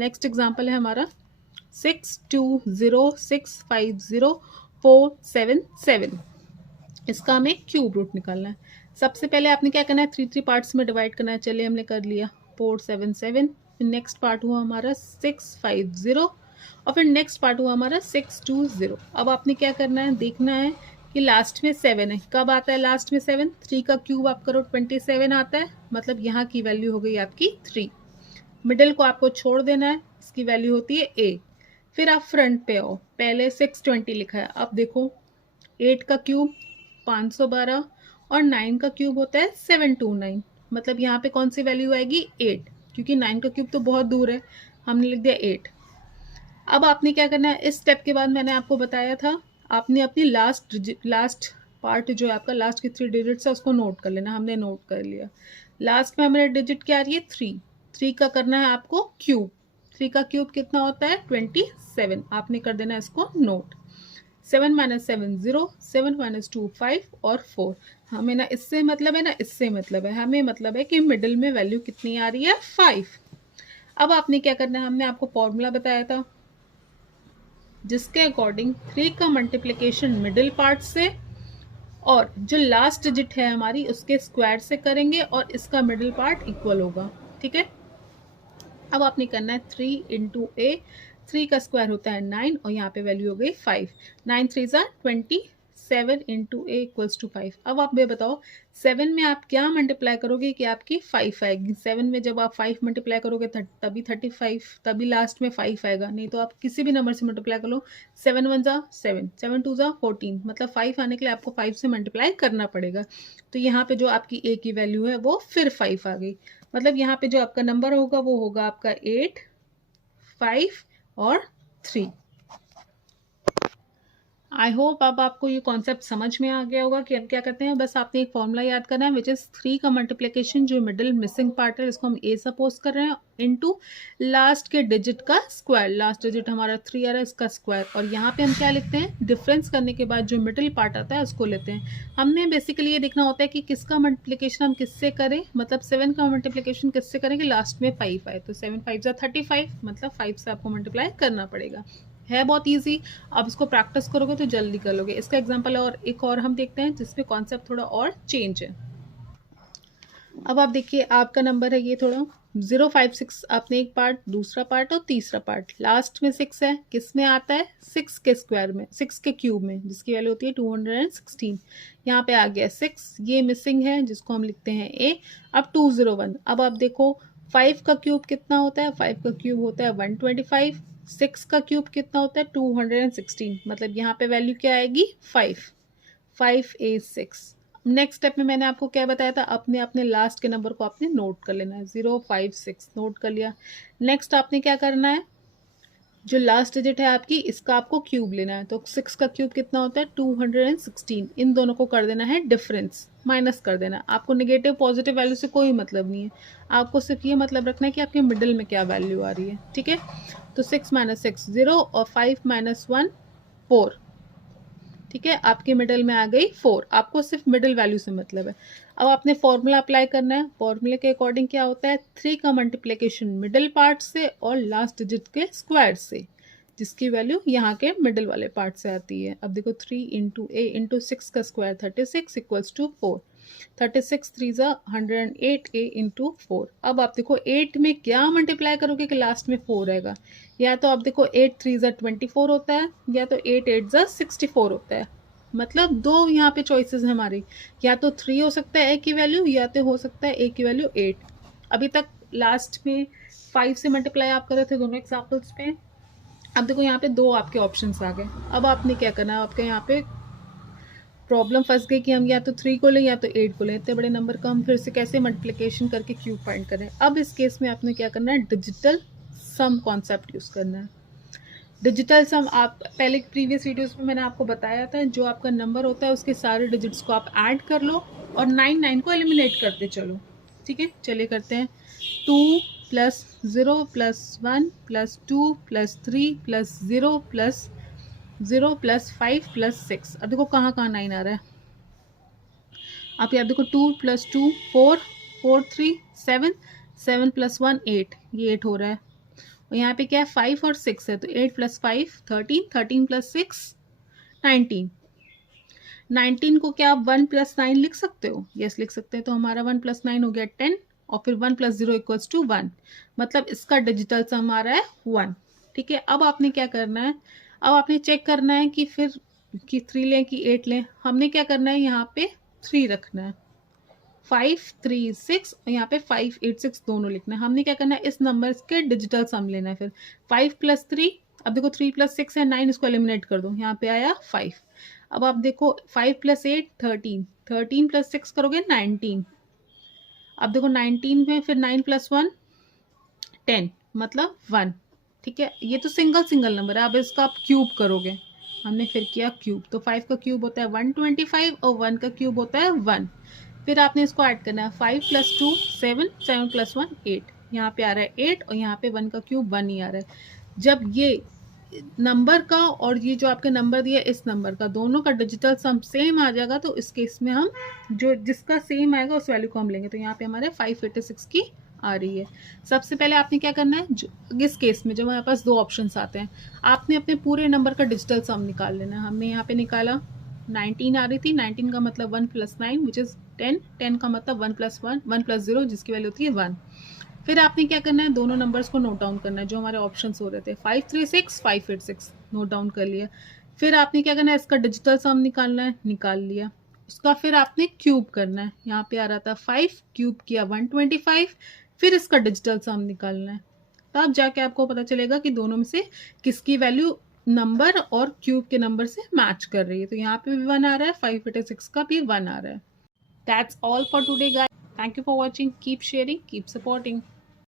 Next example है हमारा 62065047 इसका हमें क्यूब रूट निकालना है। सबसे पहले आपने क्या करना है, 3 पार्ट्स में डिवाइड करना है। चलिए हमने कर लिया 477, फिर नेक्स्ट पार्ट हुआ हमारा 650 और फिर नेक्स्ट पार्ट हुआ हमारा 620। अब आपने क्या करना है, देखना है कि लास्ट में 7 है। कब आता है लास्ट में 7? 3 का क्यूब आप करो 27 आता है, मतलब यहाँ की वैल्यू हो गई आपकी 3। मिडिल को आपको छोड़ देना है, इसकी वैल्यू होती है a। फिर आप फ्रंट पे आओ, पहले 620 लिखा है। अब देखो 8 का क्यूब 512 और 9 का क्यूब होता है 729, मतलब यहाँ पे कौन सी वैल्यू आएगी 8, क्योंकि 9 का क्यूब तो बहुत दूर है, हमने लिख दिया 8। अब आपने क्या करना है, इस स्टेप के बाद मैंने आपको बताया था, आपने अपनी लास्ट पार्ट जो है आपका, लास्ट की 3 डिजिट्स है उसको नोट कर लेना। हमने नोट कर लिया। लास्ट में हमारे डिजिट क्या आ रही है 3 का करना है आपको क्यूब। 3 का क्यूब कितना होता है 27, आपने कर देना इसको नोट। 7 - 7 0, 7 - 2 5 और 4। हमें ना इससे मतलब है ना इससे मतलब है, हमें मतलब है कि मिडिल में वैल्यू कितनी आ रही है 5। अब आपने क्या करना है, हमने आपको फॉर्मूला बताया था जिसके अकॉर्डिंग 3 का मल्टीप्लिकेशन मिडिल पार्ट से और जो लास्ट डिजिट है हमारी उसके स्क्वायर से करेंगे और इसका मिडिल पार्ट इक्वल होगा। ठीक है, अब आपने करना है 3 × a। 3 का स्क्वायर होता है 9 और यहाँ पे वैल्यू हो गई 5। 9 3 ज़ा 27 × a = 5। अब आप ये बताओ 7 में आप क्या मल्टीप्लाई करोगे कि आपकी 5 आएगी। 7 में जब आप 5 मल्टीप्लाई करोगे तभी 35, तभी लास्ट में 5 आएगा, नहीं तो आप किसी भी नंबर से मल्टीप्लाई कर लो। 7 1 ज़ा 7, 7 2 ज़ा 14, मतलब 5 आने के लिए आपको 5 से मल्टीप्लाई करना पड़ेगा। तो यहाँ पे जो आपकी a की वैल्यू है वो फिर 5 आ गई, मतलब यहाँ पे जो आपका नंबर होगा वो होगा आपका 8 5 और 3। आई होप अब आपको ये कॉन्सेप्ट समझ में आ गया होगा कि अब क्या करते हैं, बस आपने एक फॉर्मूला याद करना है विच इज 3 का मल्टीप्लिकेशन, जो मिडिल मिसिंग पार्ट है इसको हम a सपोज कर रहे हैं, इनटू लास्ट के डिजिट का स्क्वायर। लास्ट डिजिट हमारा 3 आ रहा है, इसका स्क्वायर। और यहाँ पे हम क्या लिखते हैं, डिफरेंस करने के बाद जो मिडिल पार्ट आता है उसको लेते हैं। हमने बेसिकली ये देखना होता है कि किसका मल्टीप्लिकेशन हम किससे करें, मतलब 7 का मल्टीप्लिकेशन किससे करें कि लास्ट में 5 आए। तो 7 5 ज़ा 35, मतलब 5 से आपको मल्टीप्लाई करना पड़ेगा। है बहुत इजी, आप इसको प्रैक्टिस करोगे तो जल्दी कर लोगे। इसका एग्जांपल और एक और हम देखते हैं जिसमें कॉन्सेप्ट थोड़ा और चेंज है। अब आप देखिए आपका नंबर है ये थोड़ा 056, आपने एक पार्ट, दूसरा पार्ट और तीसरा पार्ट। लास्ट में 6 है, किस में आता है 6 के स्क्वायर में, 6 के क्यूब में, जिसकी वैल्यू होती है 216। यहाँ पे आ गया 6, ये मिसिंग है जिसको हम लिखते हैं a। अब 201, अब आप देखो 5 का क्यूब कितना होता है, 5 का क्यूब होता है 125। 6 का क्यूब कितना होता है 216, मतलब यहाँ पे वैल्यू क्या आएगी 5। 5 a 6। नेक्स्ट स्टेप में मैंने आपको क्या बताया था, अपने अपने लास्ट के नंबर को आपने नोट कर लेना है। 056 नोट कर लिया। नेक्स्ट आपने क्या करना है, जो लास्ट डिजिट है आपकी इसका आपको क्यूब लेना है। तो 6 का क्यूब कितना होता है 216। इन दोनों को कर देना है डिफरेंस, माइनस कर देना है। आपको नेगेटिव पॉजिटिव वैल्यू से कोई मतलब नहीं है, आपको सिर्फ ये मतलब रखना है कि आपके मिडिल में क्या वैल्यू आ रही है। ठीक है, तो 6 - 6 0 और 5 - 1 4। ठीक है, आपके मिडिल में आ गई 4, आपको सिर्फ मिडिल वैल्यू से मतलब है। अब आपने फॉर्मूला अप्लाई करना है। फॉर्मूले के अकॉर्डिंग क्या होता है, 3 का मल्टीप्लिकेशन मिडिल पार्ट से और लास्ट डिजिट के स्क्वायर से, जिसकी वैल्यू यहाँ के मिडिल वाले पार्ट से आती है। अब देखो 3 × a × 6 का स्क्वायर 36 = 4। 36 3 ज़ा 108 a × 4। अब आप देखो 8 में क्या मल्टीप्लाई करोगे कि लास्ट में 4 आएगा। या तो आप देखो 8 3 ज़ा 24 होता है, या तो 8 8 ज़ा 64 होता है। मतलब दो यहाँ पे चॉइसेस है हमारी, या तो 3 हो सकता है a की वैल्यू, या तो हो सकता है a की वैल्यू 8। अभी तक लास्ट में 5 से मल्टीप्लाई आप कर रहे थे दोनों एग्जाम्पल्स पे। अब देखो यहाँ पे दो आपके ऑप्शंस आ गए। अब आपने क्या करना है, आपके यहाँ पे प्रॉब्लम फंस गई कि हम या तो 3 को लें या तो 8 को लें। इतने बड़े नंबर का हम फिर से कैसे मल्टीप्लिकेशन करके क्यूब फाइंड करें। अब इस केस में आपने क्या करना है, डिजिटल सम कॉन्सेप्ट यूज़ करना है। डिजिटल सम, आप पहले प्रीवियस वीडियोस में मैंने आपको बताया था, जो आपका नंबर होता है उसके सारे डिजिट्स को आप ऐड कर लो और 9 9 को एलिमिनेट करते चलो। ठीक है, चलिए करते हैं। 2 + 0 + 1 + 2 + 3 + 0 + 0 + 5 + 6। अब देखो कहाँ कहाँ 9 आ रहा है। आप याद देखो 2 + 2 4 4 3 7 7 + 1 8, ये 8 हो रहा है। और यहाँ पे क्या है 5 और 6 है, तो 8 + 5 13, 13 + 6 19। 19 को क्या आप 1 + 9 लिख सकते हो? यस लिख सकते हैं। तो हमारा 1 + 9 हो गया 10 और फिर 1 + 0 = 1, मतलब इसका डिजिटल सम आ रहा है 1। ठीक है, अब आपने क्या करना है, अब आपने चेक करना है कि फिर कि 3 लें कि 8 लें। हमने क्या करना है, यहाँ पे 3 रखना है, 5 3 6 और यहाँ पे 5 8 6 दोनों लिखना है। हमने क्या करना है, इस नंबर के डिजिटल सम लेना है। फिर 5 + 3, अब देखो 3 + 6 है 9, इसको एलिमिनेट कर दो, यहाँ पे आया 5। अब आप देखो 5 + 8 13, 13 + 6 करोगे 19। अब देखो 19 में फिर 9 + 1 10, मतलब 1। ठीक है, ये तो सिंगल सिंगल नंबर है। अब इसका आप क्यूब करोगे, हमने फिर किया क्यूब, तो 5 का क्यूब होता है 125 और 1 का क्यूब होता है 1। फिर आपने इसको ऐड करना है, 5 + 2 7, 7 + 1 8, यहाँ पे आ रहा है 8 और यहाँ पे 1 का क्यूब 1 ही आ रहा है। जब ये नंबर का और ये जो आपके नंबर दिया इस नंबर का दोनों का डिजिटल सम सेम आ जाएगा, तो इस केस में हम जो जिसका सेम आएगा उस वैल्यू को हम लेंगे। तो यहाँ पे हमारे 586 की आ रही है। सबसे पहले आपने क्या करना है, इस केस में जब हमारे पास दो ऑप्शंस आते हैं, आपने अपने पूरे नंबर का डिजिटल सम निकाल लेना है। हमने यहाँ पे निकाला 19 आ रही थी, 19 का मतलब 1 + 9 विच इज 10, 10 का मतलब 1 + 1 1 + 0 जिसकी वैल्यू होती है 1। फिर आपने क्या करना है, दोनों नंबर्स को नोट डाउन करना है जो हमारे ऑप्शंस हो रहे थे, 536 586 नोट डाउन कर लिया। फिर आपने क्या करना है, इसका डिजिटल सम निकालना है, निकाल लिया। उसका फिर आपने क्यूब करना है, यहाँ पे आ रहा था 5, क्यूब किया 125, फिर इसका डिजिटल सम निकालना है। तब जाके आपको पता चलेगा कि दोनों में से किसकी वैल्यू नंबर और क्यूब के नंबर से मैच कर रही है। तो यहाँ पे भी 1 आ रहा है, 586 का भी 1 आ रहा है। That's all for today, guys. Thank you for watching. Keep sharing, keep supporting.